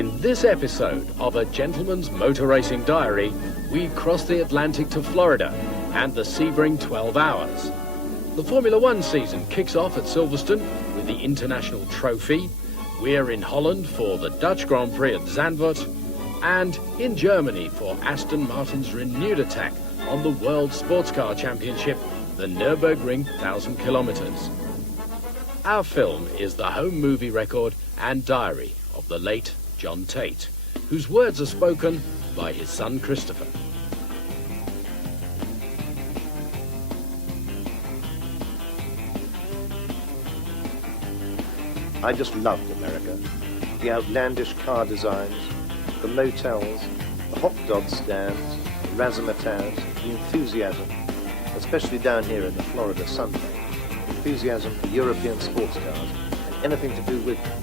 In this episode of A Gentleman's Motor Racing Diary, we cross the Atlantic to Florida and the Sebring 12 Hours. The Formula One season kicks off at Silverstone with the International Trophy. We're in Holland for the Dutch Grand Prix at Zandvoort, and in Germany for Aston Martin's renewed attack on the World Sports Car Championship, the Nürburgring 1000 kilometers. Our film is the home movie record and diary of the late John Tate, whose words are spoken by his son Christopher. I just loved America. The outlandish car designs, the motels, the hot dog stands, the razzmatazz, the enthusiasm, especially down here in the Florida sunbelt, enthusiasm for European sports cars and anything to do with them.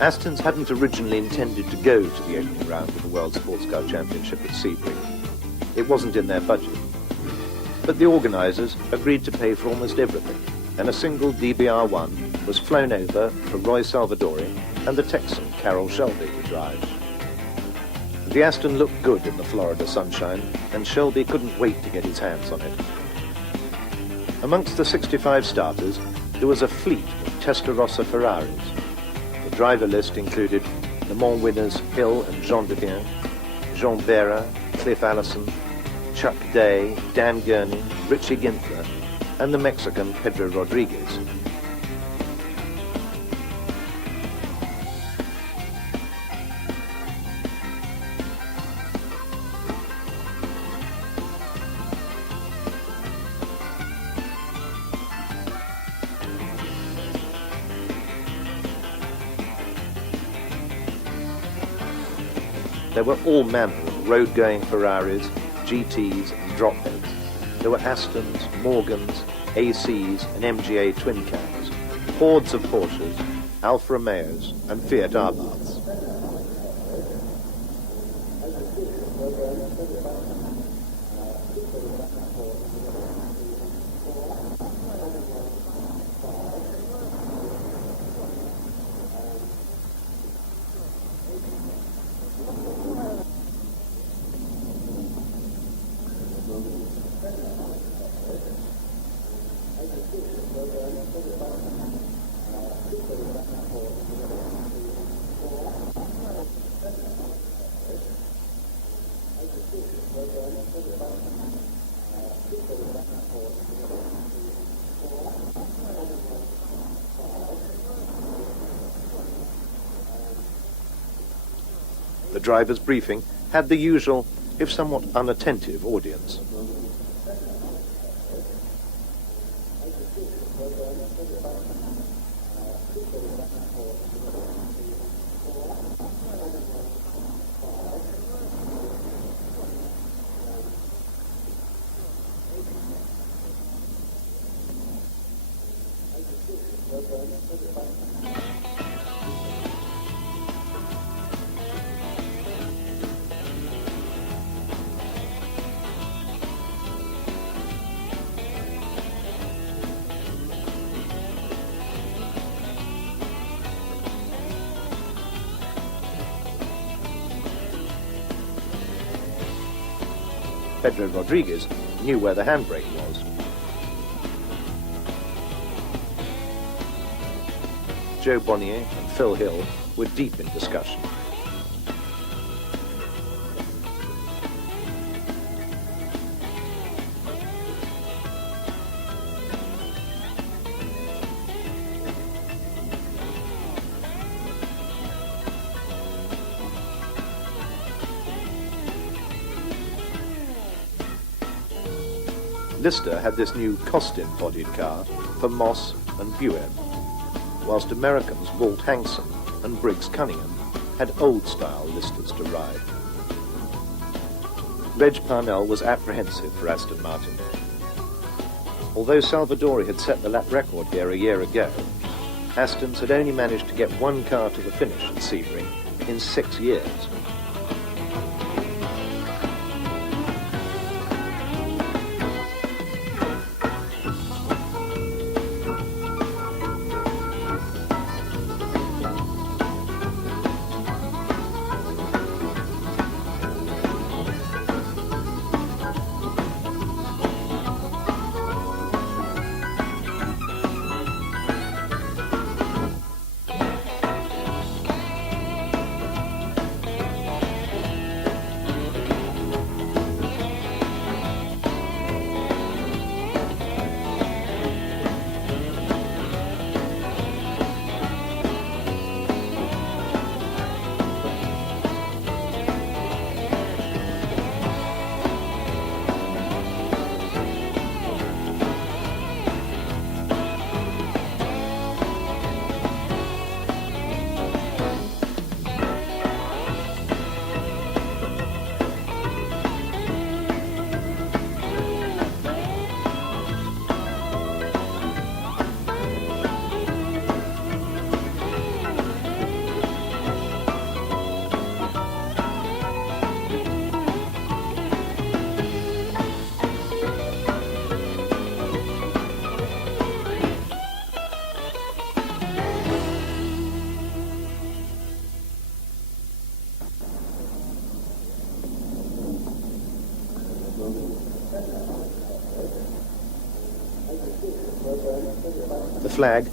Astons hadn't originally intended to go to the opening round of the World Sports Car Championship at Sebring. It wasn't in their budget. But the organisers agreed to pay for almost everything, and a single DBR1 was flown over for Roy Salvadori and the Texan Carroll Shelby to drive. The Aston looked good in the Florida sunshine, and Shelby couldn't wait to get his hands on it. Amongst the 65 starters, there was a fleet of Testarossa Ferraris. The driver list included Le Mans winners Hill and Jean Devien, Jean Vera, Cliff Allison, Chuck Day, Dan Gurney, Richie Ginther, and the Mexican Pedro Rodriguez. There were all manner of road-going Ferraris, GTs and dropheads. There were Astons, Morgans, ACs and MGA twin cams, hordes of Porsches, Alfa Romeos and Fiat Abarths. The driver's briefing had the usual, if somewhat unattentive, audience. Pedro Rodriguez knew where the handbrake was. Joe Bonnier and Phil Hill were deep in discussion. Lister had this new Costin-bodied car for Moss and Bueb, whilst Americans Walt Hankson and Briggs Cunningham had old-style Listers to ride. Reg Parnell was apprehensive for Aston Martin. Although Salvadori had set the lap record here a year ago, Aston's had only managed to get one car to the finish at Sebring in 6 years. The flag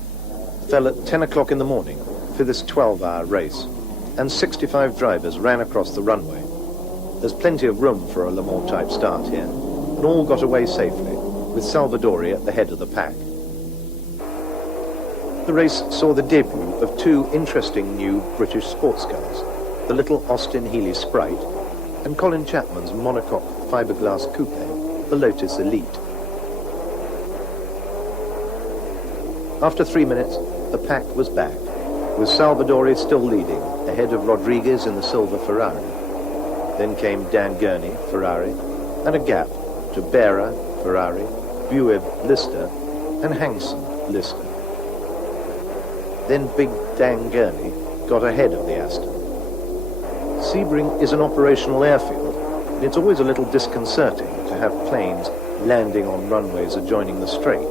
fell at 10 o'clock in the morning for this 12-hour race, and 65 drivers ran across the runway. There's plenty of room for a Le Mans-type start here, and all got away safely, with Salvadori at the head of the pack. The race saw the debut of two interesting new British sports cars, the little Austin Healey Sprite and Colin Chapman's monocoque fiberglass coupe, the Lotus Elite. After 3 minutes, the pack was back, with Salvadori still leading, ahead of Rodriguez in the silver Ferrari. Then came Dan Gurney, Ferrari, and a gap to Berra, Ferrari, Bueb, Lister, and Hankson, Lister. Then big Dan Gurney got ahead of the Aston. Sebring is an operational airfield, and it's always a little disconcerting to have planes landing on runways adjoining the straight.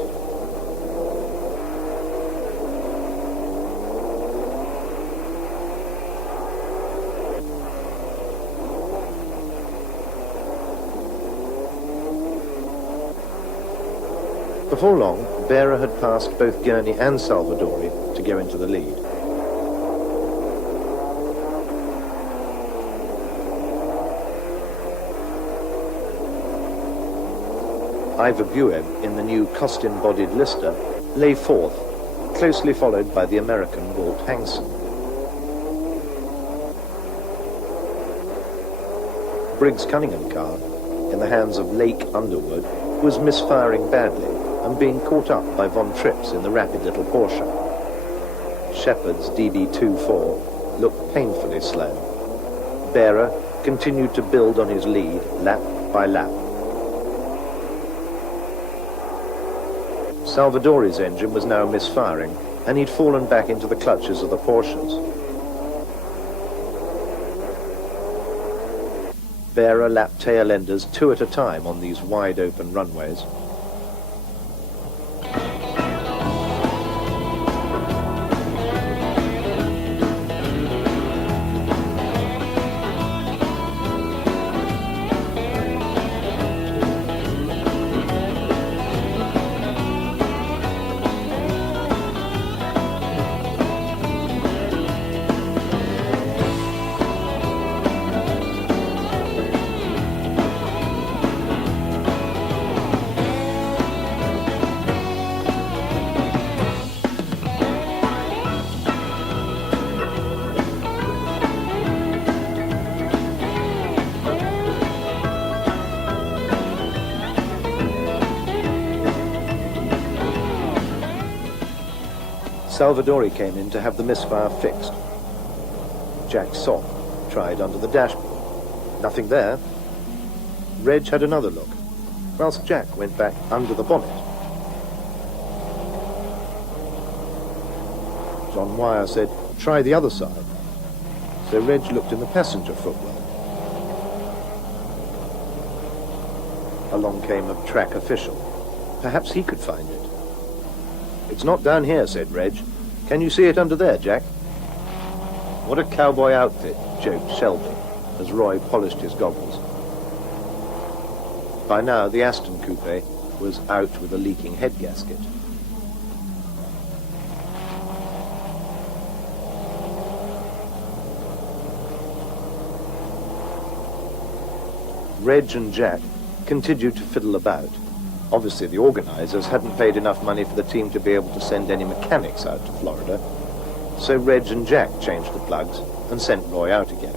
Before long, Berra had passed both Gurney and Salvadori to go into the lead. Ivor Bueb in the new Costin-bodied Lister lay fourth, closely followed by the American Walt Hankson. Briggs' Cunningham car, in the hands of Lake Underwood, was misfiring badly and being caught up by Von Trips in the rapid little Porsche. Shepard's DB24 looked painfully slow. Berra continued to build on his lead lap by lap. Salvadori's engine was now misfiring, and he'd fallen back into the clutches of the Porsches. Berra lapped tail enders 2 at a time on these wide-open runways. Salvadori came in to have the misfire fixed. Jack Sock tried under the dashboard. Nothing there. Reg had another look, whilst Jack went back under the bonnet. John Wire said, "Try the other side." So Reg looked in the passenger footwell. Along came a track official. Perhaps he could find it. "It's not down here," said Reg. "Can you see it under there, Jack?" "What a cowboy outfit," joked Shelby, as Roy polished his goggles. By now, the Aston coupe was out with a leaking head gasket. Reg and Jack continued to fiddle about. Obviously, the organisers hadn't paid enough money for the team to be able to send any mechanics out to Florida, so Reg and Jack changed the plugs and sent Roy out again.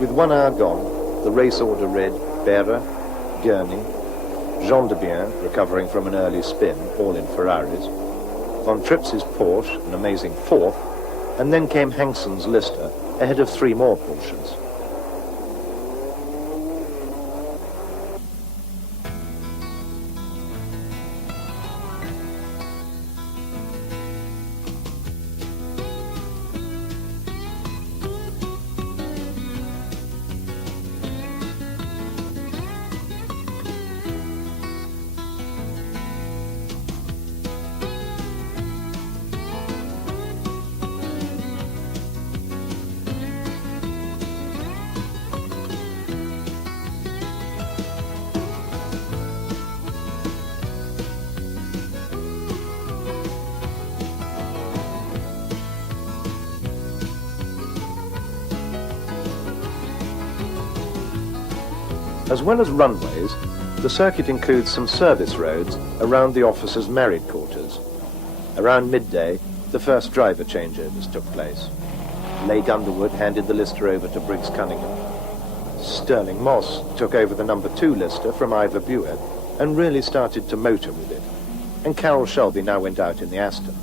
With 1 hour gone, the race order read Berra, Gurney, Jean de Bien, recovering from an early spin, all in Ferraris, Von Tripps's Porsche, an amazing 4th, and then came Hankson's Lister, ahead of 3 more Porsches. As well as runways, the circuit includes some service roads around the officers' married quarters. Around midday, the first driver changeovers took place. Lake Underwood handed the Lister over to Briggs Cunningham. Sterling Moss took over the number 2 Lister from Ivor Buet and really started to motor with it. And Carroll Shelby now went out in the Aston.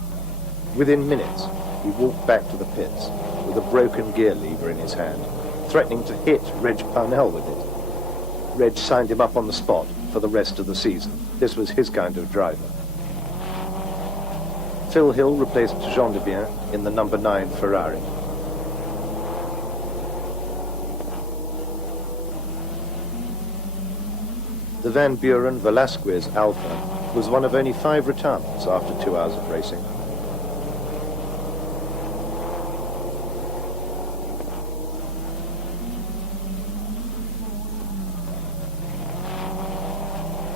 Within minutes, he walked back to the pits with a broken gear lever in his hand, threatening to hit Reg Parnell with it. Reg signed him up on the spot for the rest of the season. This was his kind of driver. Phil Hill replaced Jean de Bien in the number 9 Ferrari. The Van Buren Velasquez Alpha was one of only 5 retirements after 2 hours of racing.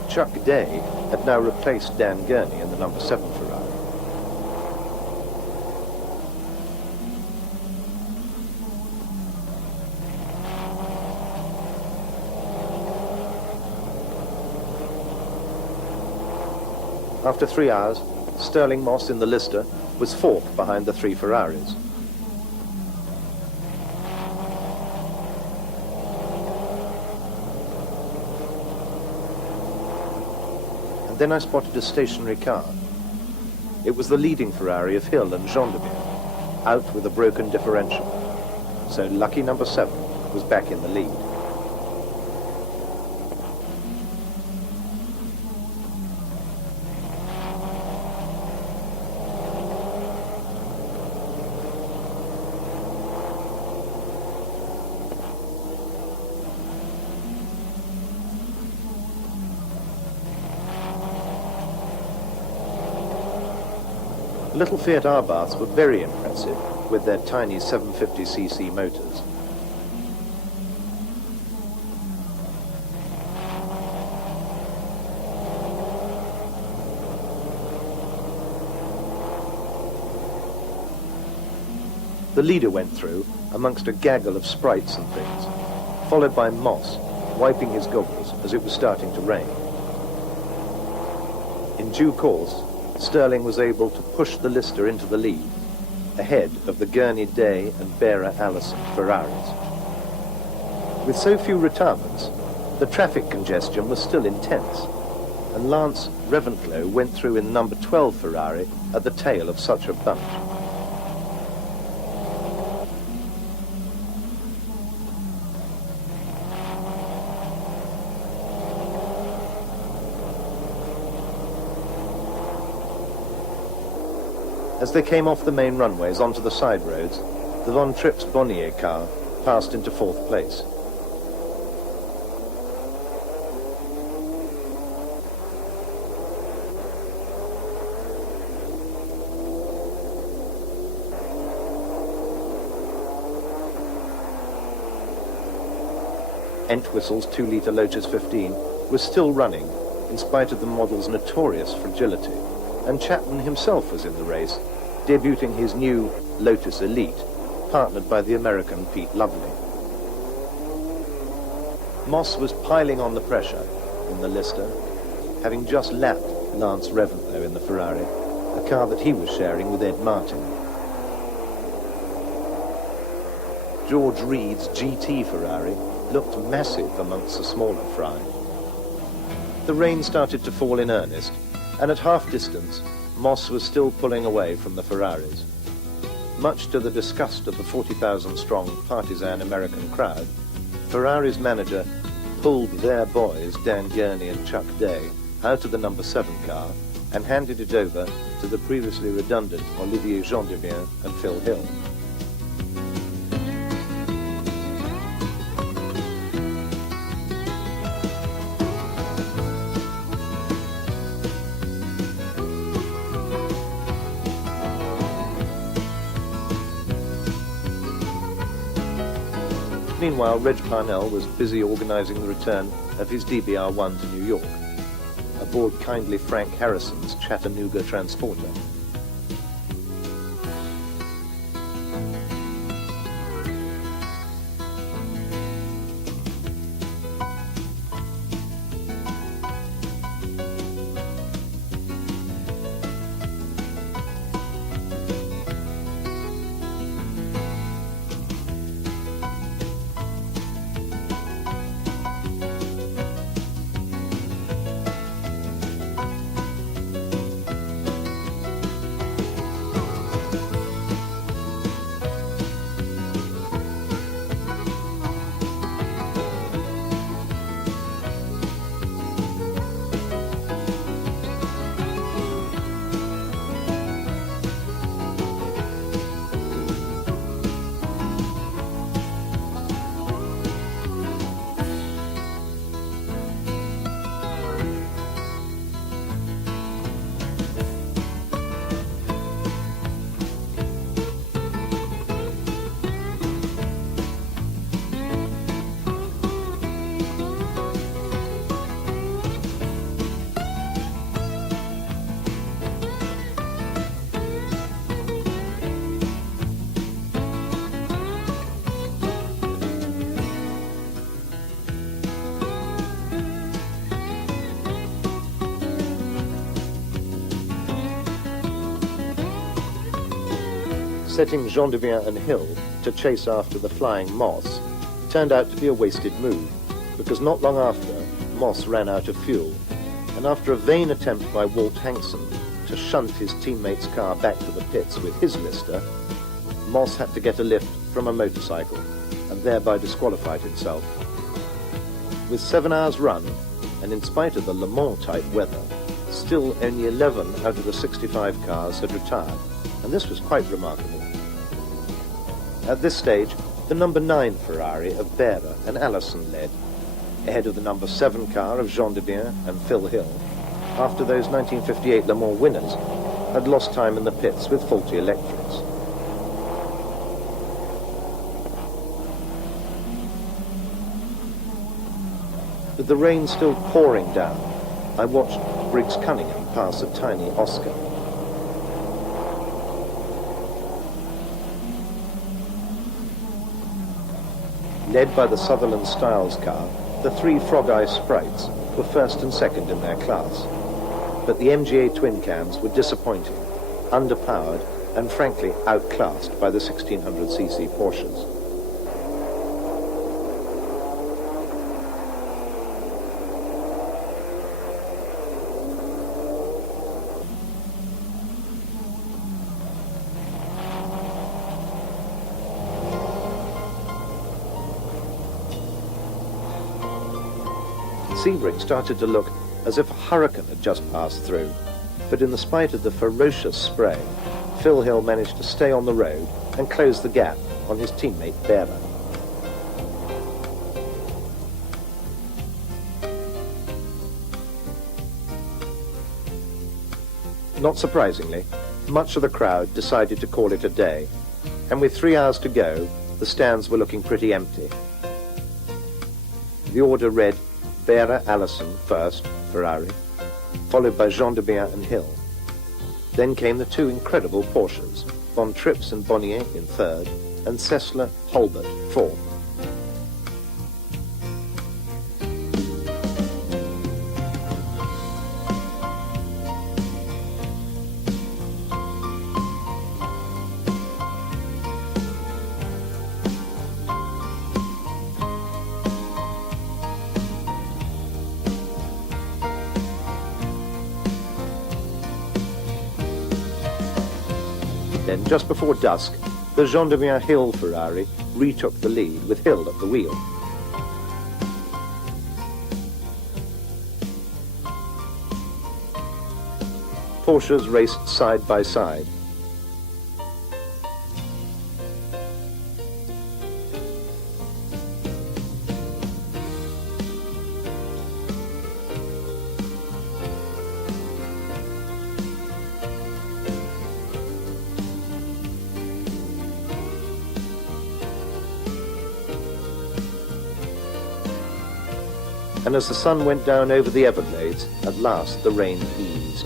Chuck Day had now replaced Dan Gurney in the number 7 Ferrari. After 3 hours, Sterling Moss in the Lister was 4th behind the 3 Ferraris. Then I spotted a stationary car. It was the leading Ferrari of Hill and Jean de Bien, out with a broken differential. So lucky number 7 was back in the lead. Little Fiat Abarths were very impressive with their tiny 750cc motors. The leader went through amongst a gaggle of sprites and things, followed by Moss, wiping his goggles as it was starting to rain. In due course, Sterling was able to push the Lister into the lead, ahead of the Gurney Day and Berra Allison Ferraris. With so few retardants, the traffic congestion was still intense, and Lance Reventlow went through in number 12 Ferrari at the tail of such a bunch. As they came off the main runways onto the side roads, the Von Trips Bonnier car passed into fourth place. Entwistle's 2-litre Lotus 15 was still running, in spite of the model's notorious fragility, and Chapman himself was in the race, debuting his new Lotus Elite, partnered by the American Pete Lovely. Moss was piling on the pressure in the Lister, having just lapped Lance Reventlow in the Ferrari, a car that he was sharing with Ed Martin. George Reed's GT Ferrari looked massive amongst the smaller fry. The rain started to fall in earnest, and at half distance, Moss was still pulling away from the Ferraris. Much to the disgust of the 40,000-strong partisan American crowd, Ferrari's manager pulled their boys, Dan Gurney and Chuck Day, out of the number 7 car and handed it over to the previously redundant Olivier Gendevien and Phil Hill. Meanwhile, Reg Parnell was busy organising the return of his DBR-1 to New York, aboard kindly Frank Harrison's Chattanooga transporter. Setting Gendevien and Hill to chase after the flying Moss turned out to be a wasted move, because not long after, Moss ran out of fuel, and after a vain attempt by Walt Hankson to shunt his teammate's car back to the pits with his Lister, Moss had to get a lift from a motorcycle, and thereby disqualified himself. With 7 hours run, and in spite of the Le Mans-type weather, still only 11 out of the 65 cars had retired, and this was quite remarkable. At this stage, the number 9 Ferrari of Behrer and Allison led, ahead of the number 7 car of Gendevien and Phil Hill, after those 1958 Le Mans winners had lost time in the pits with faulty electrics. With the rain still pouring down, I watched Briggs Cunningham pass a tiny Oscar. Led by the Sutherland Styles car, the 3 Frog Eye Sprites were first and second in their class. But the MGA twin cams were disappointing, underpowered, and frankly outclassed by the 1600cc Porsches. Sebring started to look as if a hurricane had just passed through, but in the spite of the ferocious spray, Phil Hill managed to stay on the road and close the gap on his teammate Bera. Not surprisingly, much of the crowd decided to call it a day, and with 3 hours to go, the stands were looking pretty empty. The order read Bera Allison first, Ferrari, followed by Jean de Bien and Hill. Then came the 2 incredible Porsches, Von Trips and Bonnier in third, and Sessler Holbert fourth. Then, just before dusk, the Jean de Bien Hill Ferrari retook the lead with Hill at the wheel. Porsches raced side by side. And as the sun went down over the Everglades, at last the rain eased.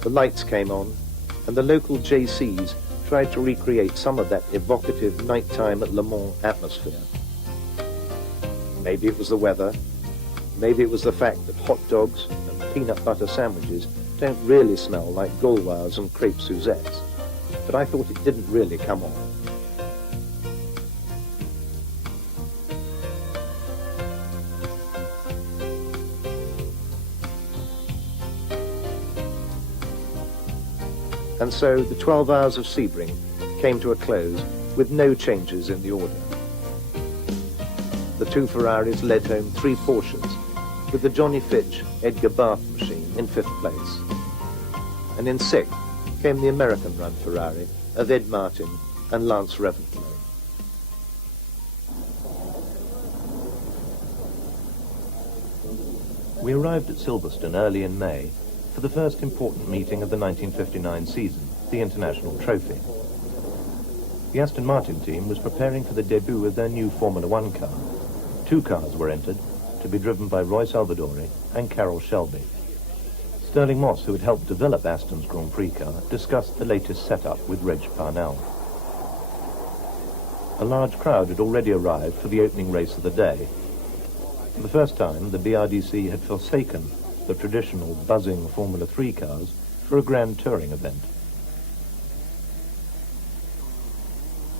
The lights came on, and the local JCs tried to recreate some of that evocative nighttime at Le Mans atmosphere. Maybe it was the weather, maybe it was the fact that hot dogs and peanut butter sandwiches don't really smell like Gauloises and crepe Suzettes, but I thought it didn't really come on. And so the 12 hours of Sebring came to a close with no changes in the order. The 2 Ferraris led home 3 Porsches, with the Johnny Fitch Edgar Barth machine in 5th place. And in 6th came the American-run Ferrari of Ed Martin and Lance Reventlow. We arrived at Silverstone early in May for the first important meeting of the 1959 season, the International Trophy. The Aston Martin team was preparing for the debut of their new Formula One car. 2 cars were entered, to be driven by Roy Salvadori and Carroll Shelby. Sterling Moss, who had helped develop Aston's Grand Prix car, discussed the latest setup with Reg Parnell. A large crowd had already arrived for the opening race of the day. For the first time, the BRDC had forsaken the traditional buzzing Formula 3 cars for a grand touring event.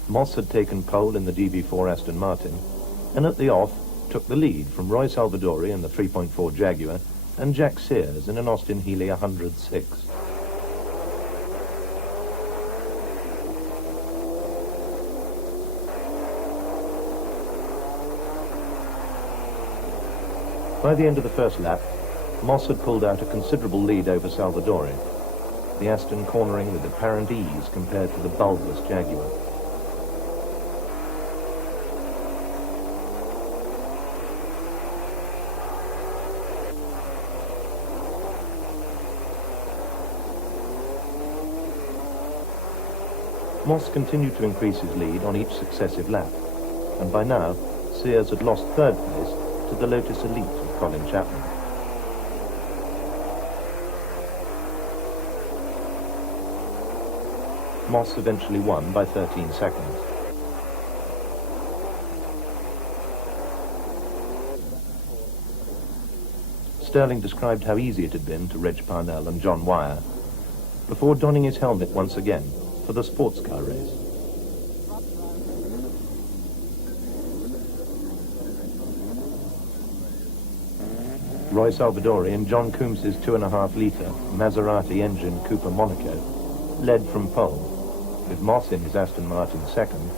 Moss had taken pole in the DB4 Aston Martin, and at the off took the lead from Roy Salvadori in the 3.4 Jaguar and Jack Sears in an Austin Healey 106. By the end of the first lap, Moss had pulled out a considerable lead over Salvadori, the Aston cornering with apparent ease compared to the bulbous Jaguar. Moss continued to increase his lead on each successive lap, and by now, Sears had lost 3rd place to the Lotus Elite of Colin Chapman. Moss eventually won by 13 seconds. Sterling described how easy it had been to Reg Parnell and John Wyer before donning his helmet once again for the sports car race. Roy Salvadori in John Coombs's 2.5-litre Maserati engine Cooper Monaco led from pole, with Moss in his Aston Martin second,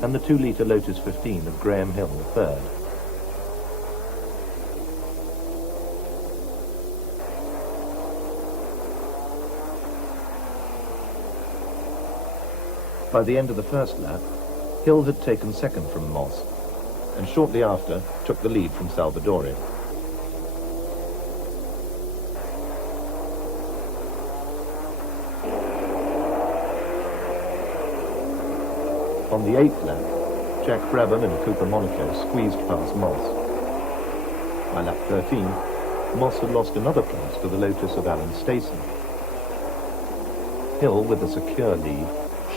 and the 2-litre Lotus 15 of Graham Hill third. By the end of the first lap, Hill had taken second from Moss, and shortly after took the lead from Salvadori. On the 8th lap, Jack Brabham in a Cooper Monaco squeezed past Moss. By lap 13, Moss had lost another place to the Lotus of Alan Stacey. Hill, with a secure lead,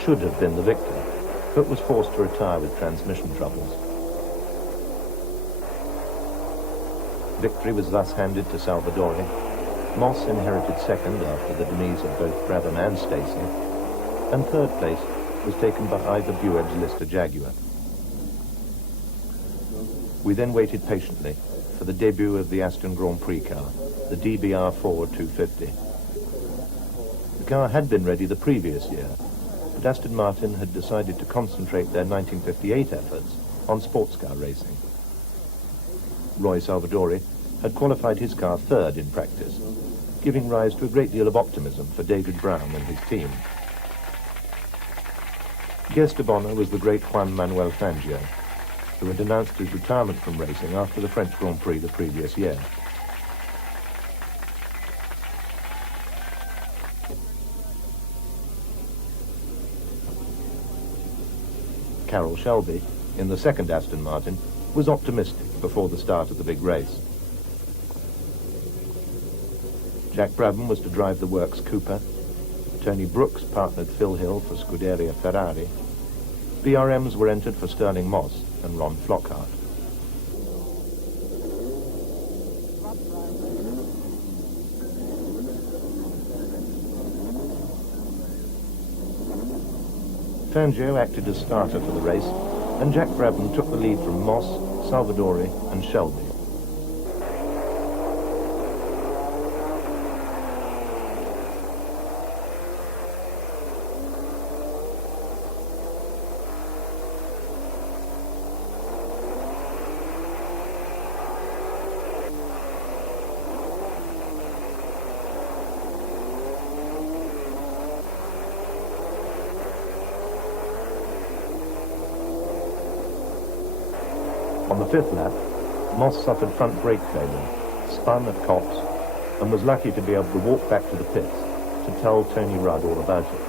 should have been the victor, but was forced to retire with transmission troubles. Victory was thus handed to Salvadori. Moss inherited second after the demise of both Brabham and Stacey, and third place was taken by Ivor Bueb's Lister Jaguar. We then waited patiently for the debut of the Aston Grand Prix car, the DBR4 250. The car had been ready the previous year, but Aston Martin had decided to concentrate their 1958 efforts on sports car racing. Roy Salvadori had qualified his car third in practice, giving rise to a great deal of optimism for David Brown and his team. Guest of honour was the great Juan Manuel Fangio, who had announced his retirement from racing after the French Grand Prix the previous year. Carroll Shelby, in the second Aston Martin, was optimistic before the start of the big race. Jack Brabham was to drive the works Cooper. Tony Brooks partnered Phil Hill for Scuderia Ferrari. BRMs were entered for Sterling Moss and Ron Flockhart. Fangio acted as starter for the race, and Jack Brabham took the lead from Moss, Salvadori and Shelby. On the 5th lap, Moss suffered front brake failure, spun at Copse, and was lucky to be able to walk back to the pits to tell Tony Rudd all about it.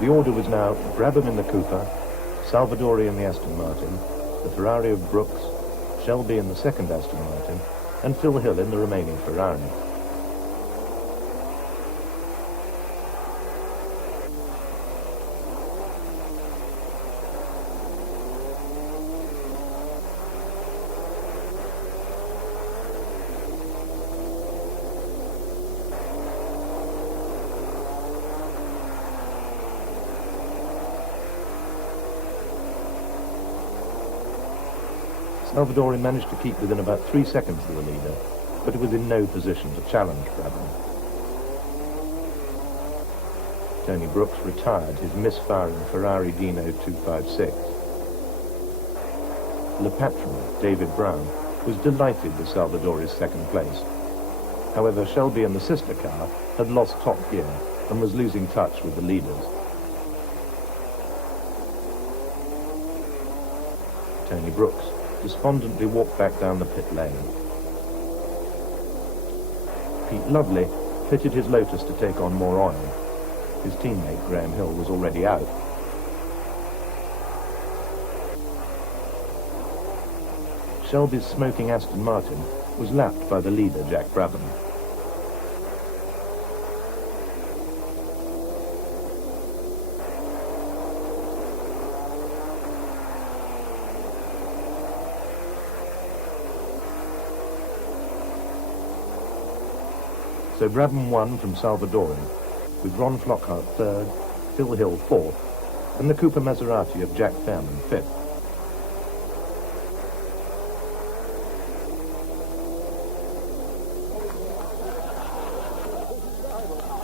The order was now Brabham in the Cooper, Salvadori in the Aston Martin, the Ferrari of Brooks, Shelby in the second Aston Martin, and Phil Hill in the remaining Ferrari. Salvadori managed to keep within about 3 seconds of the leader, but was in no position to challenge Brabham. Tony Brooks retired his misfiring Ferrari Dino 256. Le Patron, David Brown, was delighted with Salvadori's second place. However, Shelby and the sister car had lost top gear and was losing touch with the leaders. Tony Brooks despondently walked back down the pit lane. Pete Lovely fitted his Lotus to take on more oil. His teammate Graham Hill was already out. Shelby's smoking Aston Martin was lapped by the leader Jack Brabham. So Brabham won from Salvadori, with Ron Flockhart third, Phil Hill fourth, and the Cooper Maserati of Jack Fairman fifth.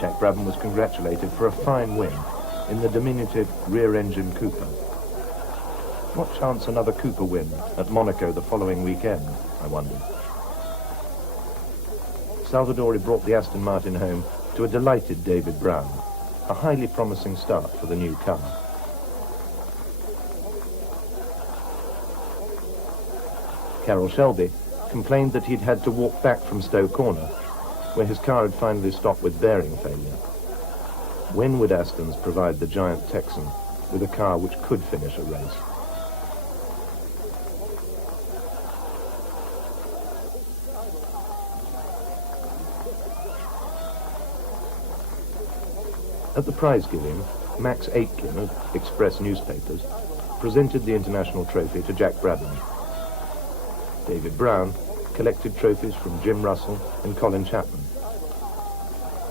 Jack Brabham was congratulated for a fine win in the diminutive rear-engine Cooper. What chance another Cooper win at Monaco the following weekend, I wondered. Salvadori brought the Aston Martin home to a delighted David Brown, a highly promising start for the new car. Carroll Shelby complained that he'd had to walk back from Stowe Corner, where his car had finally stopped with bearing failure. When would Astons provide the giant Texan with a car which could finish a race? At the prize giving, Max Aitken of Express Newspapers presented the international trophy to Jack Brabham. David Brown collected trophies from Jim Russell and Colin Chapman.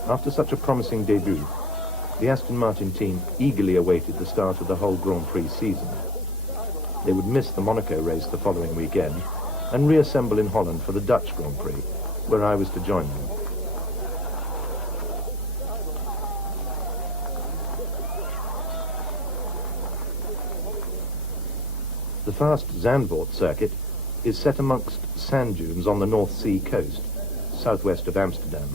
After such a promising debut, the Aston Martin team eagerly awaited the start of the whole Grand Prix season. They would miss the Monaco race the following weekend and reassemble in Holland for the Dutch Grand Prix, where I was to join them. The fast Zandvoort circuit is set amongst sand dunes on the North Sea coast, southwest of Amsterdam.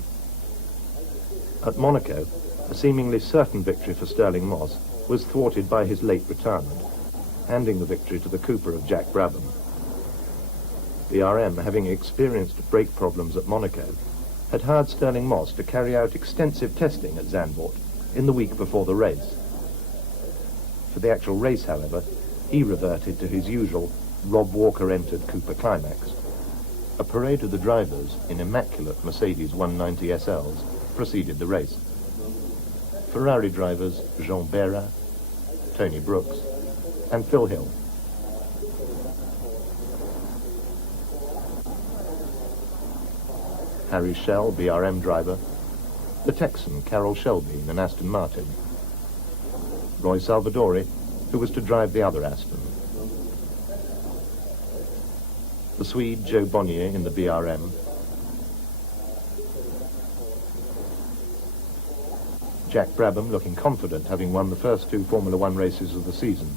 At Monaco, a seemingly certain victory for Stirling Moss was thwarted by his late retirement, handing the victory to the Cooper of Jack Brabham. BRM, having experienced brake problems at Monaco, had hired Stirling Moss to carry out extensive testing at Zandvoort in the week before the race. For the actual race, however, he reverted to his usual Rob Walker-entered Cooper climax. A parade of the drivers in immaculate Mercedes 190 SLs preceded the race. Ferrari drivers Jean Bera, Tony Brooks, and Phil Hill. Harry Schell, BRM driver, the Texan Carroll Shelby in an Aston Martin, Roy Salvadori, who was to drive the other Aston, the Swede Joe Bonnier in the BRM, Jack Brabham looking confident, having won the first two Formula One races of the season.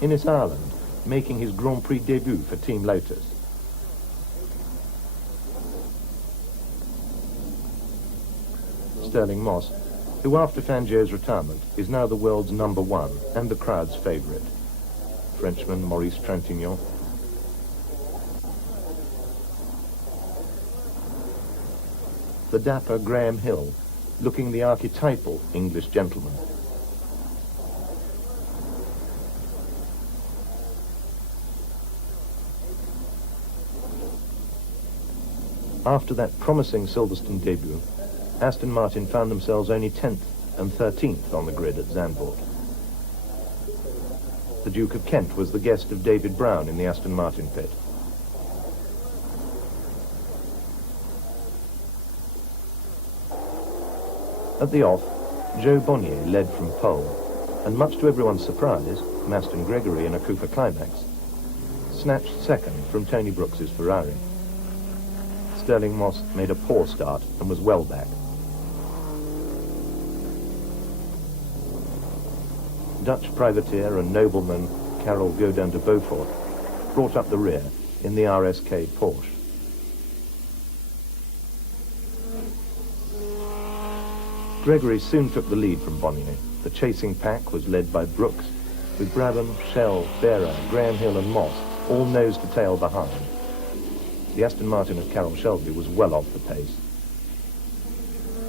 Innes Ireland making his Grand Prix debut for Team Lotus. Stirling Moss, who after Fangio's retirement is now the world's #1 and the crowd's favourite. Frenchman Maurice Trintignant. The dapper Graham Hill, looking the archetypal English gentleman. After that promising Silverstone debut, Aston Martin found themselves only 10th and 13th on the grid at Zandvoort. The Duke of Kent was the guest of David Brown in the Aston Martin pit. At the off, Joe Bonnier led from pole, and much to everyone's surprise, Maston Gregory in a Cooper climax snatched second from Tony Brooks's Ferrari. Stirling Moss made a poor start and was well back. Dutch privateer and nobleman Karel Godin de Beaufort brought up the rear in the RSK Porsche. Gregory soon took the lead from Bonnier. The chasing pack was led by Brooks, with Brabham, Schell, Bera, Graham Hill and Moss all nose to tail behind. The Aston Martin of Carroll Shelby was well off the pace.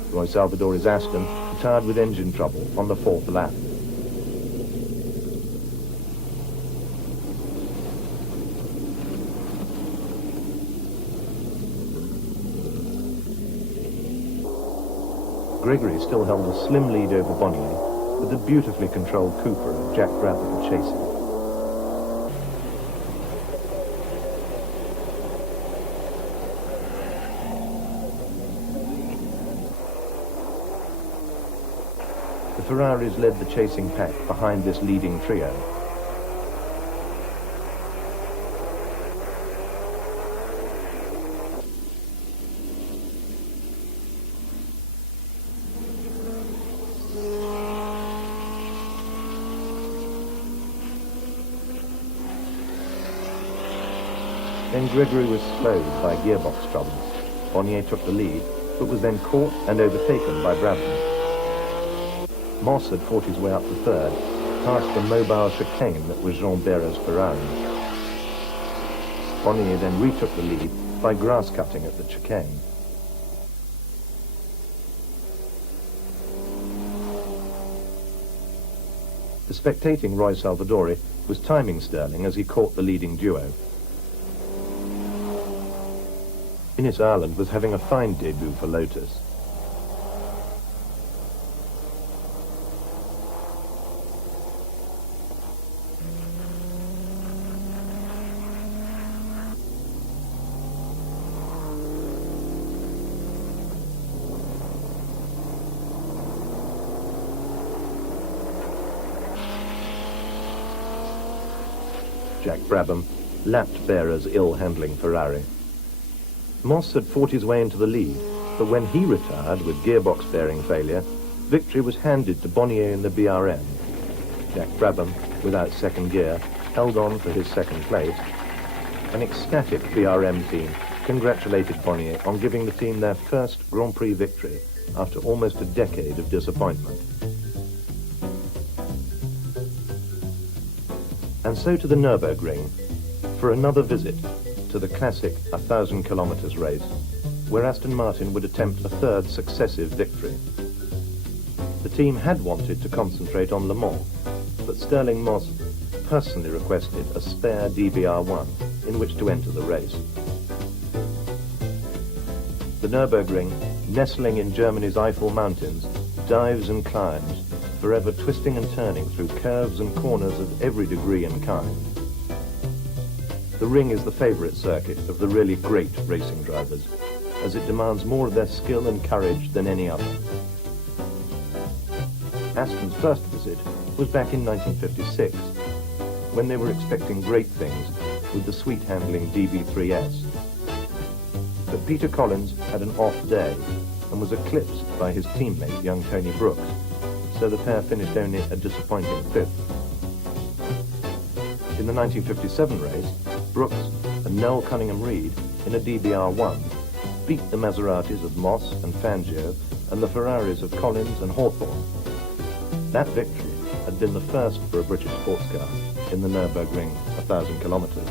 Roy Salvadori's Aston retired with engine trouble on the 4th lap. Gregory still held a slim lead over Bonnier, with the beautifully controlled Cooper of Jack Brabham chasing. Ferraris led the chasing pack behind this leading trio. Then Gregory was slowed by gearbox troubles. Bonnier took the lead, but was then caught and overtaken by Brabham. Moss had fought his way up to third, past the mobile chicane that was Jean Berra's Ferrari. Bonnier then retook the lead by grass cutting at the chicane. The spectating Roy Salvadori was timing Sterling as he caught the leading duo. Innes Ireland was having a fine debut for Lotus. Jack Brabham lapped Berra's ill-handling Ferrari. Moss had fought his way into the lead, but when he retired with gearbox bearing failure, victory was handed to Bonnier in the BRM. Jack Brabham, without second gear, held on for his second place. An ecstatic BRM team congratulated Bonnier on giving the team their first Grand Prix victory after almost a decade of disappointment. And so to the Nürburgring for another visit to the classic 1,000 kilometers race, where Aston Martin would attempt a third successive victory. The team had wanted to concentrate on Le Mans, but Stirling Moss personally requested a spare DBR1 in which to enter the race. The Nürburgring, nestling in Germany's Eifel Mountains, dives and climbs, forever twisting and turning through curves and corners of every degree and kind. The ring is the favourite circuit of the really great racing drivers, as it demands more of their skill and courage than any other. Aston's first visit was back in 1956, when they were expecting great things with the sweet-handling DB3S. But Peter Collins had an off day and was eclipsed by his teammate, young Tony Brooks, so the pair finished only a disappointing fifth. In the 1957 race, Brooks and Noel Cunningham-Reid in a DBR1 beat the Maseratis of Moss and Fangio and the Ferraris of Collins and Hawthorne. That victory had been the first for a British sports car in the Nürburgring 1,000 kilometres.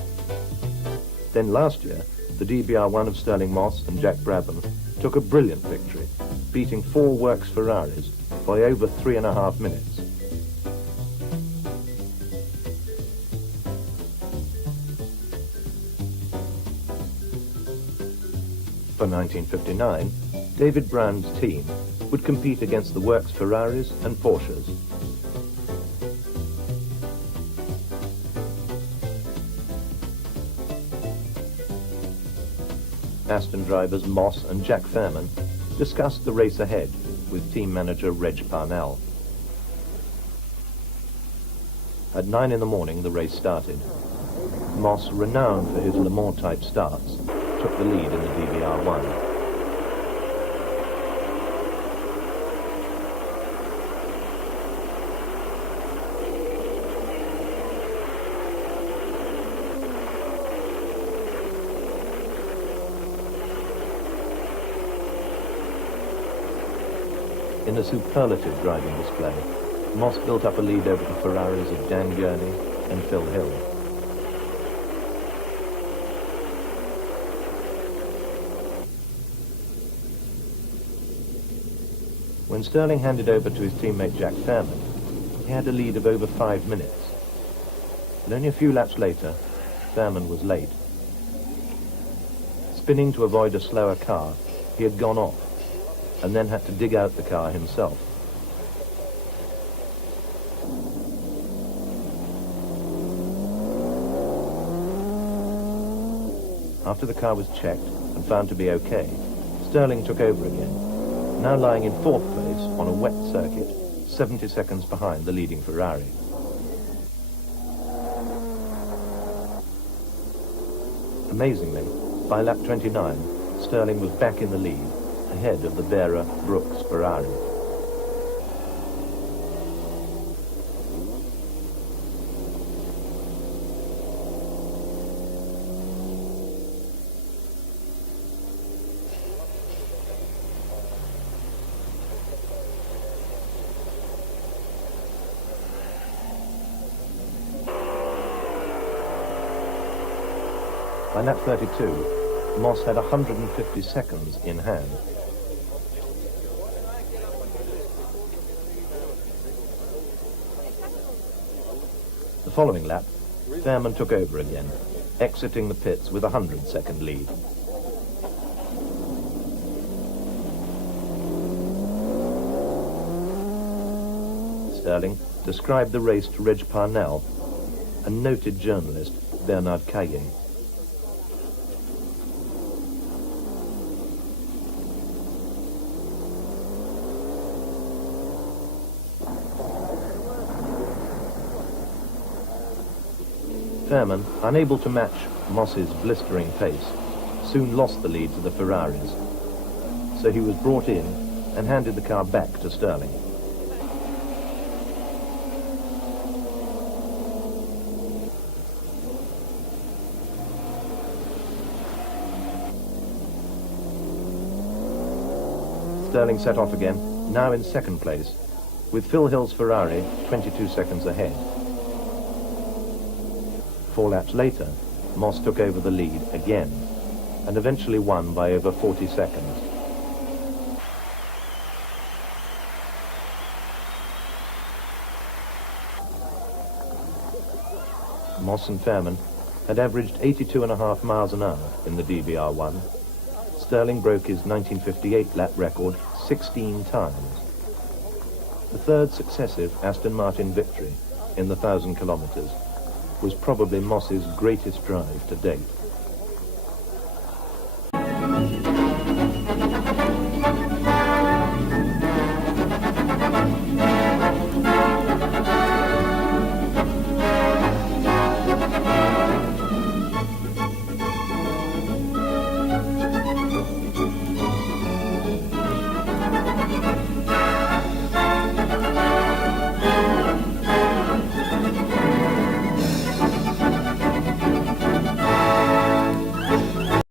Then last year, the DBR1 of Stirling Moss and Jack Brabham took a brilliant victory, beating four works Ferraris by over 3.5 minutes. For 1959, David Brown's team would compete against the works Ferraris and Porsches. Aston drivers Moss and Jack Fairman discussed the race ahead with team manager Reg Parnell. At 9 in the morning, the race started. Moss, renowned for his Le Mans-type starts, took the lead in the DBR1. In a superlative driving display, Moss built up a lead over the Ferraris of Dan Gurney and Phil Hill. When Stirling handed over to his teammate Jack Fairman, he had a lead of over 5 minutes. But only a few laps later, Fairman was late. Spinning to avoid a slower car, he had gone off, and then had to dig out the car himself. After the car was checked and found to be okay, Stirling took over again, now lying in 4th place on a wet circuit 70 seconds behind the leading Ferrari. Amazingly, by lap 29, Sterling was back in the lead, ahead of the Brooks Ferrari. By lap 32, Moss had 150 seconds in hand. The following lap, Fairman took over again, exiting the pits with a 100-second lead. Sterling described the race to Reg Parnell and noted journalist Bernard Caillet. Fairman, unable to match Moss's blistering pace, soon lost the lead to the Ferraris, so he was brought in and handed the car back to Sterling. Sterling set off again, now in second place, with Phil Hill's Ferrari 22 seconds ahead. 4 laps later, Moss took over the lead again, and eventually won by over 40 seconds. Moss and Fairman had averaged 82.5 miles an hour in the DBR1. Sterling broke his 1958 lap record 16 times. The third successive Aston Martin victory in the 1,000 kilometres was probably Moss's greatest drive to date.